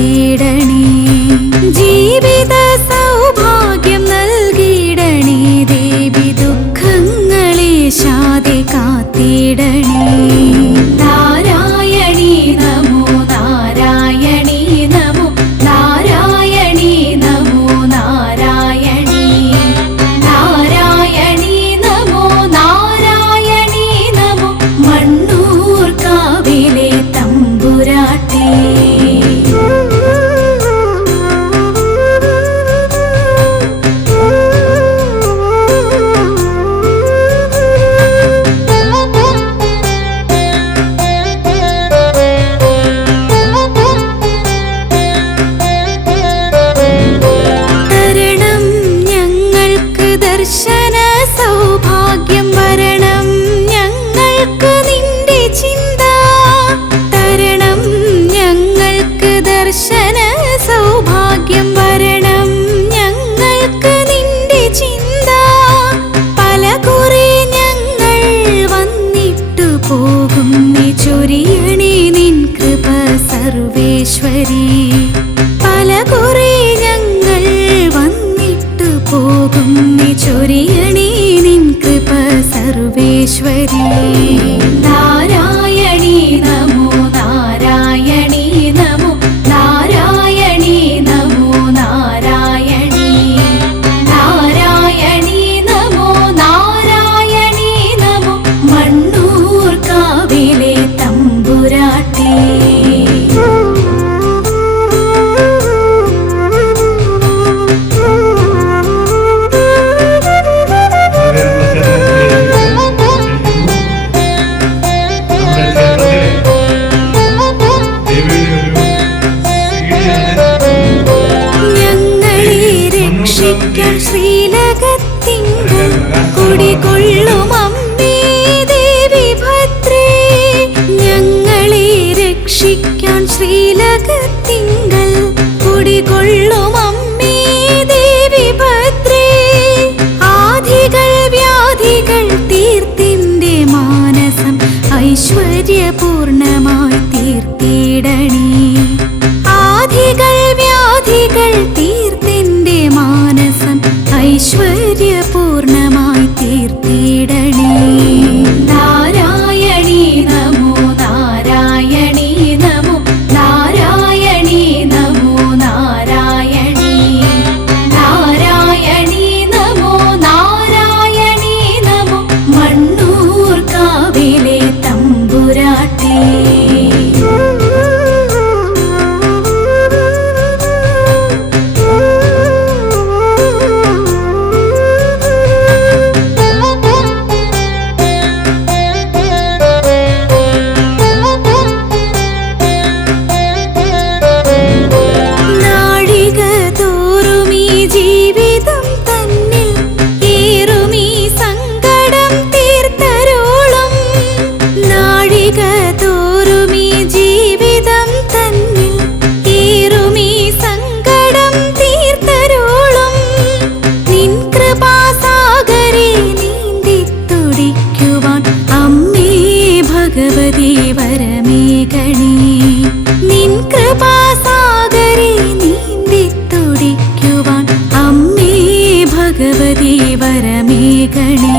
തീർത്തിടണേ. ജീവിത സൗഭാഗ്യം നൽകിയിടണേ ദേവി, ദുഃഖങ്ങളേശാതെ കാത്തിടണേ. നാരായണീ നമോ നാരായണീ നമോ നാരായണീ നമോ നാരായണീ നാരായണീ നമോ നാരായണീ നമോ മണ്ണൂർ കാവിലെ തമ്പുരാട്ടി. ദർശന സൗഭാഗ്യം വരണം ഞങ്ങൾക്ക് നിന്റെ ചിന്ത. തരണം ഞങ്ങൾക്ക് ദർശന സൗഭാഗ്യം വരണം ഞങ്ങൾക്ക് നിന്റെ ചിന്ത. പല കുറി ഞങ്ങൾ വന്നിട്ടു പോകും, നീ ചൊരിയണേ നിൻ കൃപ സർവേശ്വരി. പല കുറി ഞങ്ങൾ വന്നിട്ടു പോകും, നീ ചൊരിയണേ നിൻ കൃപ സർവേശ്വരി. നാരായണീ നമോ നാരായണീ നമോ നാരായണീ നമോ നാരായണീ നാരായണീ നമോ നാരായണീ നമോ മണ്ണൂർ കാവിലെ തമ്പുരാട്ടി. ശ്രീലകത്തിങ്കൽ കുടികൊള്ളും അമ്മേ ദേവി ഭദ്രേ. ഞങ്ങളെ രക്ഷിക്കാൻ ശ്രീലകത്തിങ്കൽ കുടികൊള്ളും അമ്മേ ദേവി ഭദ്രേ. ആധികൾ വ്യാധികൾ തീർത്തിൻ്റെ മാനസം ഐശ്വര്യപൂർണമായി തീർത്തിടണേ. ആധികൾ വ്യാധികൾ തീർത്തിൻ്റെ മാനസം ഐശ്വര്യപൂർണമായി തീർത്തിടണേ. നാരായണീ നമോ നാരായണീ നമോ നാരായണീ നമോ നാരായണീ നാരായണീ നമോ നാരായണീ നമോ മണ്ണൂർ കാവിലെ തമ്പുരാട്ടി. ഭഗവതി വരമേകണേ, നിൻ കൃപാസാഗരെ നീന്തി തുടിക്കുവാൻ അമ്മേ ഭഗവതി വരമേകണേ.